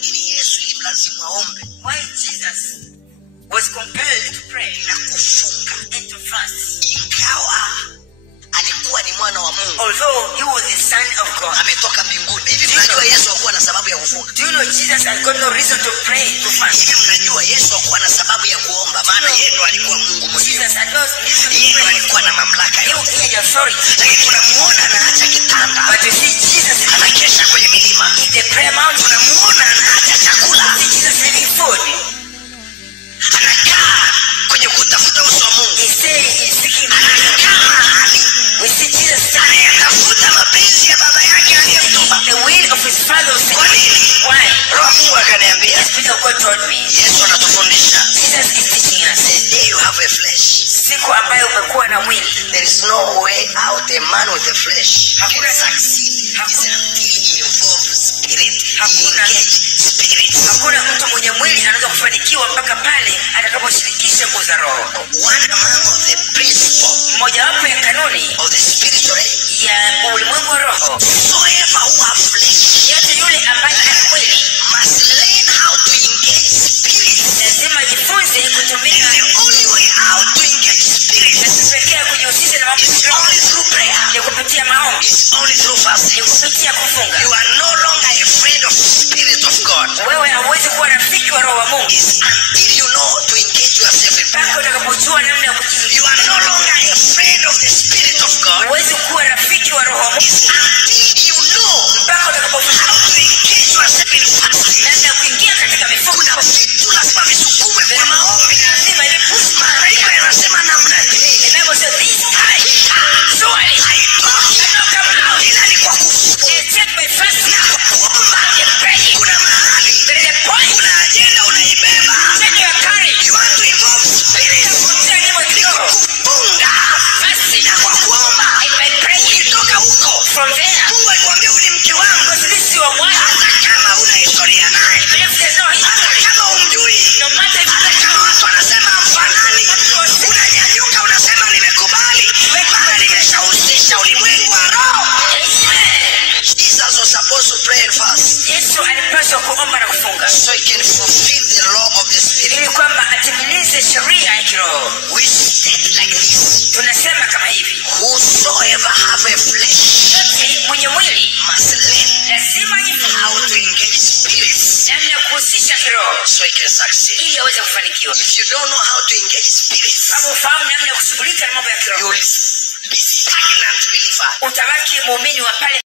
Nini Yesu ilimlazimu aombe? Why Jesus was compelled to pray na kufunga and to fast? Ingawa alikuwa ni mwana wa Mungu. Although he was the son of God. Ametoka mbinguni. Hivi mnajua Yesu hakuwa na sababu ya kufunga? Do you know Jesus had got no reason to pray, to fast? Hivi mnajua Yesu hakuwa na sababu ya kuomba? Maana yeye ndo alikuwa Mungu mwenyewe. Jesus had no reason to Yeye pray. alikuwa na mamlaka yote. He had authority. Lakini tunamuona anaacha kitanda. But you see Jesus Anakesha kwenye milima. in the prayer mountain. Tunamuona anaacha chakula. Jesus having food. Anakaa kwenye kutafuta uso wa Mungu. He said he's seeking. We see Jesus anayatafuta mapenzi ya baba yake aliyemtuma. the will of his father. Kwa nini? Why? Roho Mungu akaniambia. The Spirit of God told me. Yesu anatufundisha. Jesus is teaching us. The day you have a flesh, Siku ambayo umekuwa na mwili, there is no way out. A man with a flesh can succeed until he involves spirit. He engage spirit. hakuna mtu mwenye mwili anaweza kufanikiwa mpaka pale atakaposhirikisha nguvu za roho. One among the principles Moja wapo ya kanuni of the spiritual realm, ya ulimwengu wa roho, whosoever who have flesh yote yule ambaye ana mwili must learn how to engage spirit. lazima jifunze kutumia, And the only way out to engage spirit na kupekea kujihusisha na mambo is ya roho only through prayer. ni kupitia maombi, It's only through fasting. ni kupitia kufunga. You are no longer a friend of spirit of God. Wewe hauwezi kuwa rafiki wa roho wa Mungu It's until you know to engage yourself in mpaka prayer. utakapojua namna ya You kujiingiza. are no longer a friend of the spirit of God. Huwezi kuwa rafiki wa roho wa Mungu It's until you know mpaka utakapofahamu how to engage yourself in fasting. namna ya kuingia katika mifumo. Kuna vitu lazima visukume kwa maombi. Lazima ile push. Maandiko yanasema namna hii. The Bible says this surely Haitoki come out. ila ni kwa kufunga It's checked by fasting na kuomba. and praying. Kuna mahali There is a point kuna ajenda unaibeba. when you are carried. You want to involve spirit. Kutia nyuma kidogo. Kufunga Fasting na kwa kuomba. and by praying. Ukitoka huko, From there, Mungu alikwambia uli mke wangu. because this is your wife. Hata kama una historia naye, Even if there's no history, hata kama umjui, no matter if hata kama watu wanasema hamfanani, unanyanyuka unasema nimekubali, maana nimeshahusisha ulimwengu wa roho. Amen. Jesus was supposed to pray and fast Yesu alipaswa kuomba na kufunga so he can fulfill the law of the spirit. ili kwamba atimilize sheria ya kiroho. We state like this: Tunasema kama hivi, whosoever have a flesh yote mwenye mwili must learn lazima ajifunze how to engage spirits namna ya kuhusisha kiroho so he can succeed. ili aweze kufanikiwa. If you don't know how to engage spirits, Kama ufahamu namna ya kushughulika na mambo ya you kiroho, will be stagnant believer. utabaki muumini wa pale